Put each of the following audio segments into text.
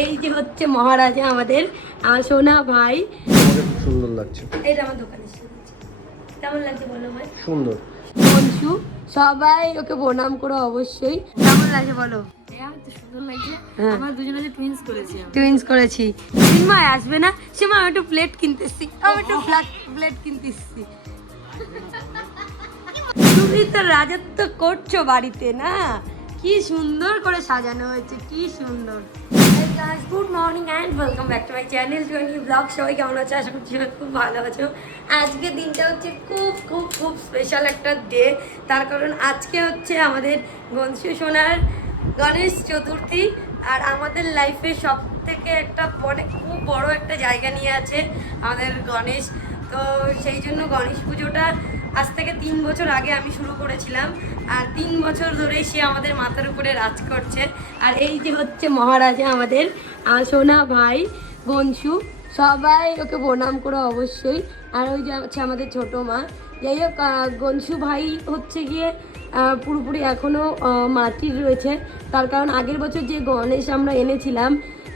এই যে হচ্ছে মহারাজা আমাদের আমার সোনা ভাই। খুব সুন্দর লাগছে। এটা আমার দোকানের সামনে। কেমন লাগছে বলো ভাই? সুন্দর। বংশু সবাই ওকে প্রণাম করো অবশ্যই। কেমন লাগছে বলো? সুন্দর লাগছে। হ্যাঁ। আমরা দুজনে যে টুইন্স করেছি টুইন্স আসবে না? সীমা আমি একটু প্লেট কিনতেছি। আমি একটু প্লেট কিনতেছি। তুমি তো রাজত্ব করছ বাড়িতে না? কি সুন্দর করে সাজানো হয়েছে কি সুন্দর। Good morning and welcome back to my channel twenty blog সবাই কেমন আছে? আশা করছি খুব ভালো আছো। আজকে দিনটা হচ্ছে খুব খুব খুব স্পেশাল একটা ডে তার কারণ আজকে হচ্ছে আমাদের গনসু সোনার গণেশ চতুর্থী। আর আমাদের লাইফে সব থেকে একটা মানে খুব বড় একটা জায়গা নিয়ে আছে আমাদের গণেশ। তো সেই জন্য গণেশ পুজোটা আজ থেকে তিন বছর আগে আমি শুরু করেছিলাম, আর তিন বছর ধরেই সে আমাদের মাথার উপরে রাজ করছে। আর এই যে হচ্ছে মহারাজা আমাদের সোনা ভাই, বংশু, সবাই ওকে প্রণাম করো অবশ্যই। আর ওই যে হচ্ছে আমাদের ছোট মা। যাই হোক গনসু ভাই হচ্ছে গিয়ে পুরোপুরি এখনও মাটির রয়েছে। তার কারণ আগের বছর যে গণেশ আমরা এনেছিলাম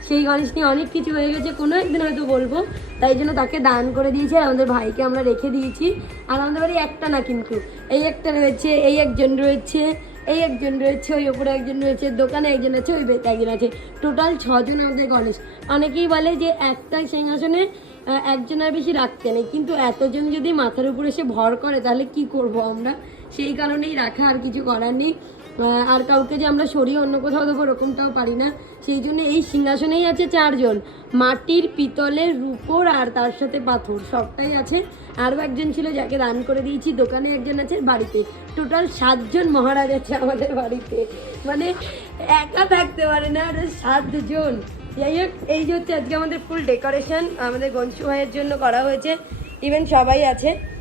সেই গণেশ নিয়ে অনেক কিছু হয়ে গেছে, কোনো একদিন হয়তো বলব। তাই জন্য তাকে দান করে দিয়েছি, আর আমাদের ভাইকে আমরা রেখে দিয়েছি। আর আমাদের বাড়ি একটা না কিন্তু, এই একটা রয়েছে, এই একজন রয়েছে, এই একজন রয়েছে, ওই ওপরে একজন রয়েছে, দোকানে একজন আছে, ওই বেতে একজন আছে। টোটাল ছজন আমাদের গণেশ। অনেকেই বলে যে একটা সিংহাসনে একজনের বেশি রাখতে নেই, কিন্তু এতজন যদি মাথার উপরে এসে ভর করে, তাহলে কি করব আমরা? সেই কারণেই রাখা আর কিছু করার নেই। আর কাউকে যে আমরা সরিয়ে অন্য কোথাও দেবো ওরকমটাও পারি না। সেই জন্য এই সিংহাসনেই আছে চারজন। মাটির পিতলের রূপোর আর তার সাথে পাথর, সবটাই আছে। আরও একজন ছিল যাকে দান করে দিয়েছি, দোকানে একজন আছে বাড়িতে। টোটাল সাতজন মহারাজ আছে আমাদের বাড়িতে। মানে একা থাকতে পারে না, আর সাতজন। যাই হোক, এই যে হচ্ছে আজকে আমাদের ফুল ডেকোরেশন আমাদের গঞ্জু ভাইয়ের জন্য করা হয়েছে। ইভেন সবাই আছে।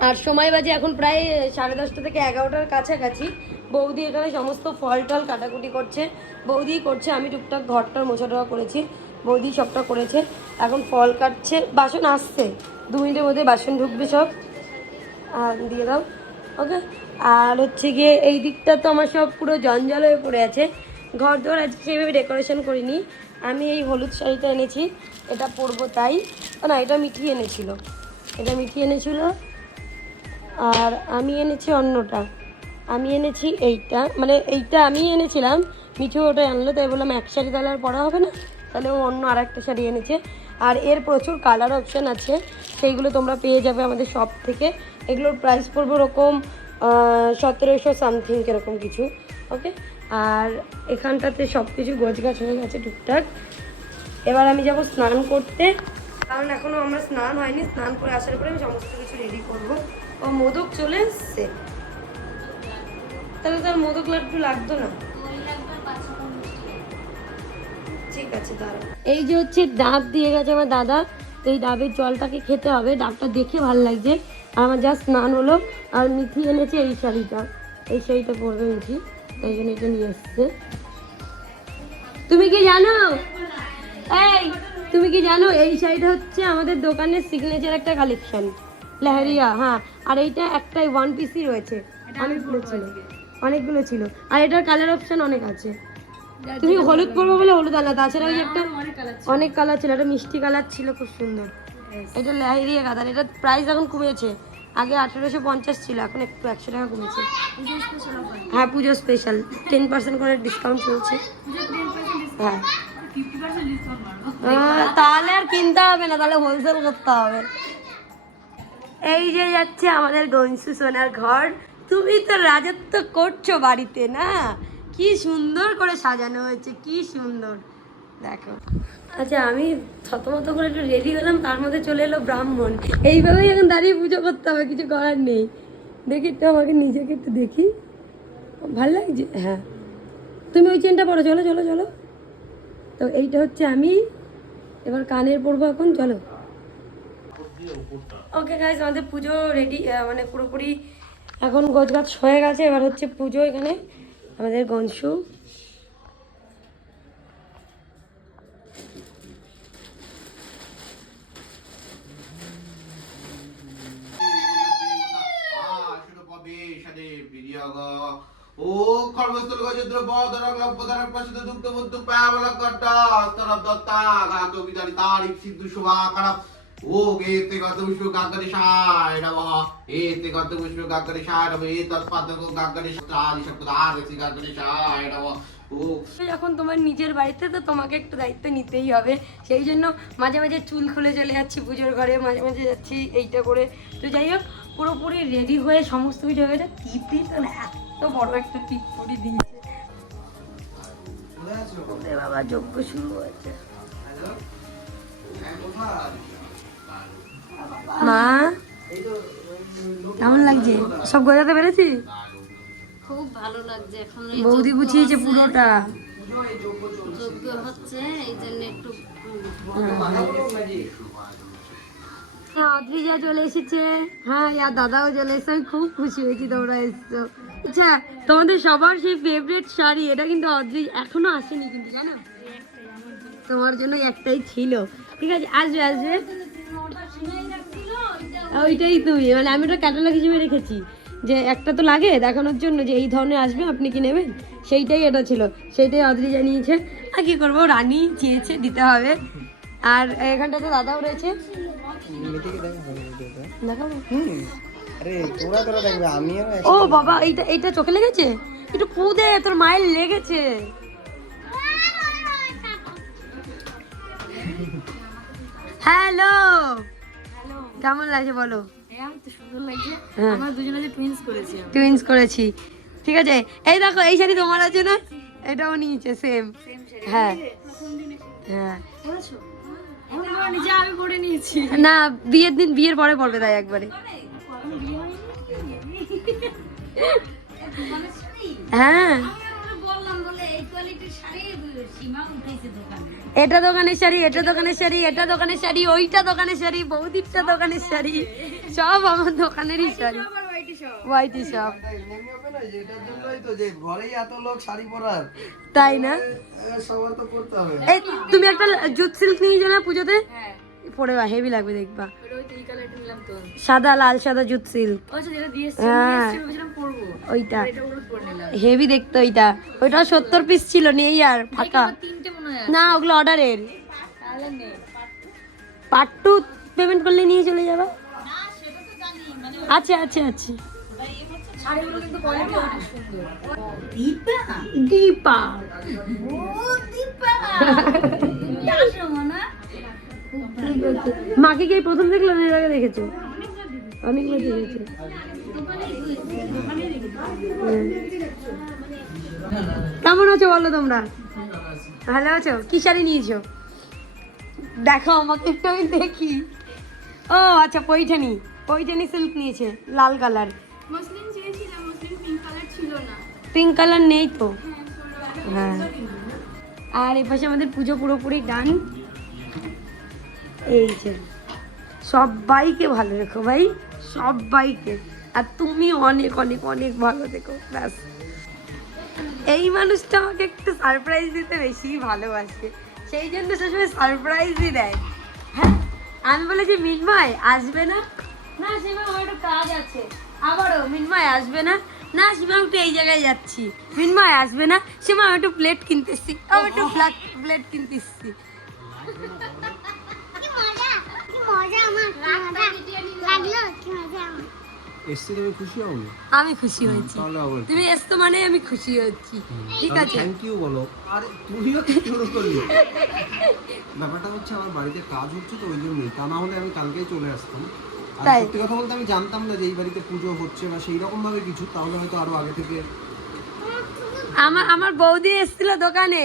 আর সময় বাজে এখন প্রায় সাড়ে দশটা থেকে এগারোটার কাছাকাছি। বৌদি এখানে সমস্ত ফল টল কাটাকুটি করছে। বৌদি করছে, আমি টুকটাক ঘরটার মোছাটোয়া করেছি। বৌদি সবটা করেছে। এখন ফল কাটছে। বাসন আসছে। দু মিনিটের মধ্যে বাসন ঢুকবে সব। আর দিয়ে দাও। ওকে? আর হচ্ছে গিয়ে এই দিকটা তো আমার সব পুরো জঞ্জাল হয়ে পড়ে আছে। ঘর দোর আজকে সেইভাবে ডেকোরেশন করিনি। আমি এই হলুদ শাড়িটা এনেছি। এটা পরবো তাই। না, এটা মিঠি এনেছিল। এটা মিঠি এনেছিল। আর আমি এনেছি অন্যটা আমি এনেছি এইটা মানে এইটা আমি এনেছিলাম, মিঠু ওটা আনলো, তাই বললাম এক শাড়ি তাহলে আর পরা হবে না, তাহলে ও অন্য আর একটা শাড়ি এনেছে। আর এর প্রচুর কালার অপশান আছে, সেইগুলো তোমরা পেয়ে যাবে আমাদের শপ থেকে। এগুলোর প্রাইস পড়বে ওরকম সতেরোশো সামথিং এরকম কিছু ওকে আর এখানটাতে সব কিছু গোছগাছ হয়ে গেছে টুকটাক। এবার আমি যাব স্নান করতে, কারণ এখনও আমরা স্নান হয়নি, স্নান করে আসার পরে আমি সমস্ত কিছু রেডি করব। ও মোদক চলে এসছে। তাহলে তার মোদক লাড্ডু লাগতো না? ঠিক আছে দাঁড়া এই যে হচ্ছে ডাব দিয়ে গেছে আমার দাদা তো এই ডাবের জলটাকে খেতে হবে। ডাবটা দেখে ভালো লাগছে। আর আমার যা স্নান হলো আর মিথি এনেছে এই শাড়িটা। এই শাড়িটা পরবে মিঠি তাই জন্য এটা নিয়ে এসছে। তুমি কি জানো? এই তুমি কি জানো? এই শাড়িটা হচ্ছে আমাদের দোকানের সিগনেচার একটা কালেকশন লেহেরিয়া হ্যাঁ। আর এইটা একটাই ওয়ান পিসই রয়েছে। অনেকগুলো ছিল অনেকগুলো ছিল। আর এটার কালার অপশন অনেক আছে। তুমি হলুদ পরবো বলে হলুদ আলাদা। তাছাড়া ওই যে একটা অনেক কালার ছিল। একটা মিষ্টি কালার ছিল খুব সুন্দর। এটা লেহেরিয়া গাদার এটা প্রাইস এখন কমেছে। আগে আঠেরোশো পঞ্চাশ ছিল এখন একটু একশো টাকা কমেছে। হ্যাঁ পুজো স্পেশাল টেন পার্সেন্ট করে ডিসকাউন্ট চলছে। হ্যাঁ। তাহলে আর কিনতে হবে না তাহলে হোলসেল করতে হবে। এই যে যাচ্ছে আমাদের গনসু সোনার ঘর। তুমি তো রাজত্ব করছ বাড়িতে না? কি সুন্দর করে সাজানো হয়েছে কি সুন্দর। দেখো। আচ্ছা আমি থতমত করে একটু রেডি হলাম তার মধ্যে চলে এলো ব্রাহ্মণ। এইভাবেই এখন দাঁড়িয়ে পুজো করতে হবে কিছু করার নেই। দেখি তো আমাকে নিজেকে একটু দেখি। ভালো লাগছে? হ্যাঁ। তুমি ওই চেনটা পড়ো চলো চলো চলো। তো এইটা হচ্ছে আমি। এবার কানের পরবো এখন চলো। ওকে গাইজ আমাদের পুজো রেডি মানে পুরোপুরি এখন গোছ গাছ হয়ে গেছে এবার হচ্ছে পুজো এখানে আমাদের গনসু 오, 걸 সর্বস্থল গজেন্দ্র বদরক লব্ধরক প্রসিদ্ধ দুগ্ধ বুদ্ধ প্যাবলক দত্তা বিদারি শোভা কারপ ও গেতে গত বিষ্ণু গাগরে শায় নমঃ। এতে গত বিষ্ণু গাগরে শায় নমঃ। এ তৎপাদক গাগরে শায় শক্ত আর গাগরে শায় নমঃ। ও যখন তোমার নিজের বাড়িতে তো তোমাকে একটু দায়িত্ব নিতেই হবে। সেই জন্য মাঝে মাঝে চুল খুলে চলে যাচ্ছি পুজোর ঘরে মাঝে মাঝে যাচ্ছি এইটা করে। তো যাই হোক পুরোপুরি রেডি হয়ে সমস্ত কিছু হয়ে গেছে। টিপ না এত বড় একটা টিপ পরি দিয়েছে বাবা যজ্ঞ শুরু হয়েছে। মা? কেমন লাগছে? সব গোজাতে পেরেছি? খুব ভালো লাগছে। এখন বৌদি গুছিয়েছে পুরোটা। যজ্ঞ হচ্ছে এই জন্য একটু হ্যাঁ। অদ্রিজা চলে এসেছে। হ্যাঁ ইয়া দাদাও চলে এসেছে। আমি খুব খুশি হয়েছি তোমরা এসছো। আচ্ছা তোমাদের সবার সেই ফেভারিট শাড়ি এটা কিন্তু অদ্রি এখনও আসেনি কিন্তু জানো? তোমার জন্য একটাই ছিল। ঠিক আছে আসবে আসবে। ওইটাই তুমি মানে আমি ওটা ক্যাটালগ হিসেবে রেখেছি। যে একটা তো লাগে দেখানোর জন্য, যে এই ধরনের আসবে, আপনি কি নেবেন? সেইটাই এটা ছিল, সেইটাই অদ্রি জানিয়েছে। আর কি করব, রানী চেয়েছে, দিতে হবে। আর এখানটা তো দাদাও রয়েছে। ও বাবা, এইটা এইটা চোখে লেগেছে? একটু পু দে, তোর মায়ের লেগেছে। হ্যালো! কেমন লাগছে বলো? লাগছে। হ্যাঁ। টুইন্স করেছি। টুইন্স ঠিক আছে? এই দেখো এই শাড়ি তোমার আছে না? এটাও নিয়েছে সেম হ্যাঁ। হ্যাঁ। না বিয়ের দিন বিয়ের পরে পড়বে তাই একবারে। হ্যাঁ। বললাম বলে এই কোয়ালিটির শাড়ি সীমা উঠেছে দোকানে। এটা দোকানের শাড়ি এটা দোকানের শাড়ি এটা দোকানের শাড়ি ওইটা দোকানের শাড়ি বৌদিরটা দোকানের শাড়ি সব আমার দোকানেরই শাড়ি। হোয়াইটি সব এমনি হবে না যে এটার জন্যই তো যে ঘরেই এত লোক শাড়ি পরার তাই না? সবার তো পরতে হবে। এই তুমি একটা জুত সিল্ক নিয়ে না পুজোতে? হ্যাঁ। পরে হেভি লাগবে দেখবা। সাদা লাল সাদা সিল্ক ও আচ্ছা হ্যাঁ। ওইটা। পরে নিলাম। হেভি দেখতো ওইটা। ওইটা সত্তর পিস ছিল নেই আর ফাঁকা। মনে হয় না ওগুলো অর্ডারের। পার্ট টু পেমেন্ট করলে নিয়ে চলে যাবা। আচ্ছা আচ্ছা আচ্ছা শাড়িগুলো কিন্তু কোয়ালিটি অনেক দীপা? মাকে কি প্রথম দেখল না? এর আগে দেখেছ? অনেকবার দেখেছ। হ্যাঁ। কেমন আছো বলো তোমরা? ভালো আছো? কি শাড়ি নিয়েছো? দেখো আমাকে একটু আমি দেখি। ও আচ্ছা পৈঠানি। পৈঠানি সিল্ক নিয়েছে লাল colour pink colour pink colour নেই তো। হ্যাঁ আর এপাশে আমাদের পুজো পুরোপুরি ডান এই যে সবাইকে ভালো রেখো ভাই সবাইকে আর তুমি অনেক অনেক অনেক ভালো দেখো ব্যাস। এই মানুষটা আমাকে একটু সারপ্রাইজ দিতে বেশি ভালোবাসে। সেই জন্য সবসময় সারপ্রাইজই দেয়। হ্যাঁ আমি বলেছি মিনময় আসবে না? না সীমা আমার একটু কাজ আছে। আবারও মিনময় আসবে না? না সীমা একটু এই জায়গায় যাচ্ছি। মিনময় আসবে না? সীমা আমি একটু প্লেট কিনতে এসছি আমি একটু প্লেট কিনতে এসছি তুমি খুশি হও আমি খুশি হয়েছি। তুমি এসতো মানে আমি খুশি হচ্ছি ঠিক আছে। থ্যাংক ইউ বলো। আরে তুমিও কি শুরু করলি ব্যাপারটা হচ্ছে আমার বাড়িতে কাজ হচ্ছে তো ওই জন্যই। তা না হলে আমি কালকেই চলে আসতাম। আর তাই? সত্যি কথা বলতে আমি জানতাম না যে এই বাড়িতে পুজো হচ্ছে বা সেই রকম ভাবে কিছু তাহলে হয়তো আরও আগে থেকে আমার আমার বৌদি এসেছিল দোকানে।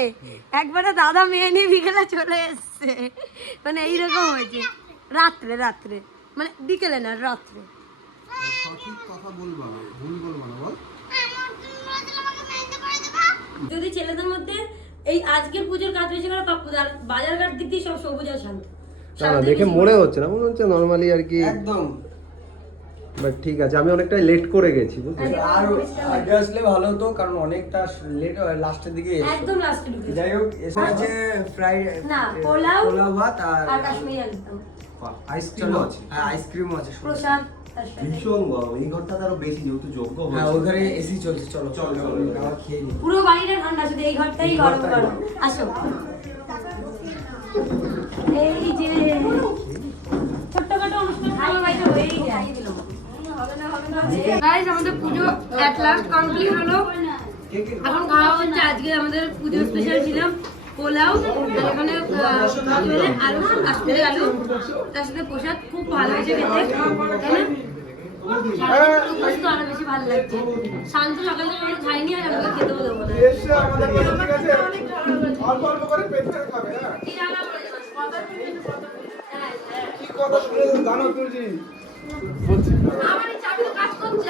একবারে দাদা মেয়ে নিয়ে বিকেলে চলে এসছে। মানে এইরকম হয়েছে। রাত্রে রাত্রে। মানে বিকেলে না রাত্রে। সঠিক কথা বলবা ভুল বলবা না বল। যদি ছেলেদের মধ্যে এই আজকের পুজোর কাজ বেশি করে পাপ্পু আর বাজার ঘাট দিক দিয়ে সব সবুজ আর শান্ত। না দেখে মনে হচ্ছে না মনে হচ্ছে নর্মালি আর কি। একদম। বাট ঠিক আছে আমি অনেকটা লেট করে গেছি বুঝলি? আর আগে আসলে ভালো হতো কারণ অনেকটা লেট লাস্টের দিকে এসো। একদম লাস্টে যাই হোক এসে ফ্রাইড না, পোলাও পোলাও ভাত আর কাশ্মীরি আনতাম আইসক্রিমও আছে। হ্যাঁ আইসক্রিমও আছে শুধু। প্রসাদ তার সাথে। ভীষণ গরম। এই ঘরটাতে আরও বেশি যেহেতু যোগ্য হ্যাঁ ওই ঘরে এসি চলছে চলো চলো, চলো। খাবার খেয়ে নি পুরো বাড়িটা ঠান্ডা শুধু এই ঘরটাই গরম গরম। আসো। এই যে ছোট্টখাটো অনুষ্ঠান আমার বাড়িতে হয়েই যায়। গাইস আমাদের পুজো এট লাস্ট কমপ্লিট হলো। এখন খাওয়া হচ্ছে আজকে আমাদের পুজো স্পেশাল ছিল। পোলাও এখানে বলে আলু কাশ্মীরি আলু তার সাথে প্রসাদ খুব ভালো হয়েছে খেতে আরও বেশি ভালো লাগছে। শান্ত সকাল আমরা খাইনি আর খেতেও দেবো আমার কাজ করছে।